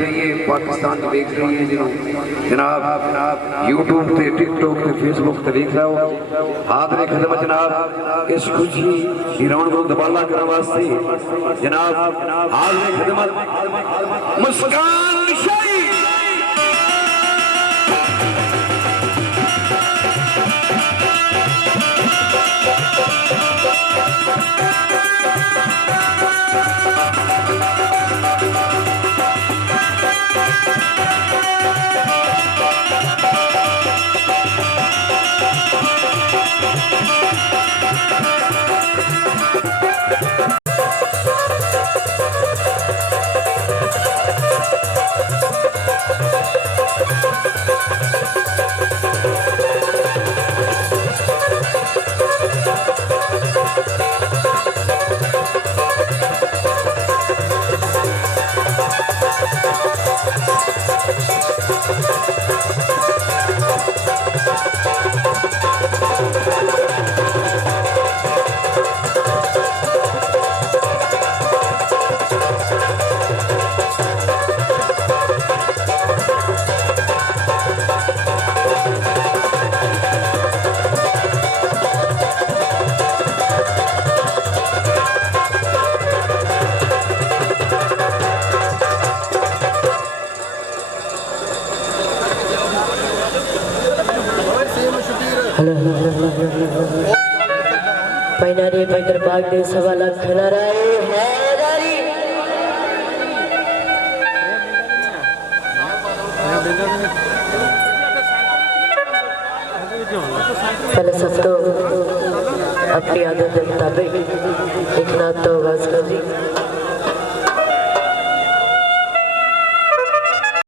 रही है, पाकिस्तान देख रही है जिन्होंने जनाब यूट्यूब ते टिकटॉक ते फेसबुक ते देख रहा हो हाथ ने खदमत जनाब इस खुशी हिरान को दबाला करने वास्ते जनाब हाथ ने खदमत मुस्कान शाही पैनारी पैकर बाग दे सवा लाख खना रहे हैदारी पहले सब तो अपनी आदत के मुताबिक एक नात तो आवाज कर दी।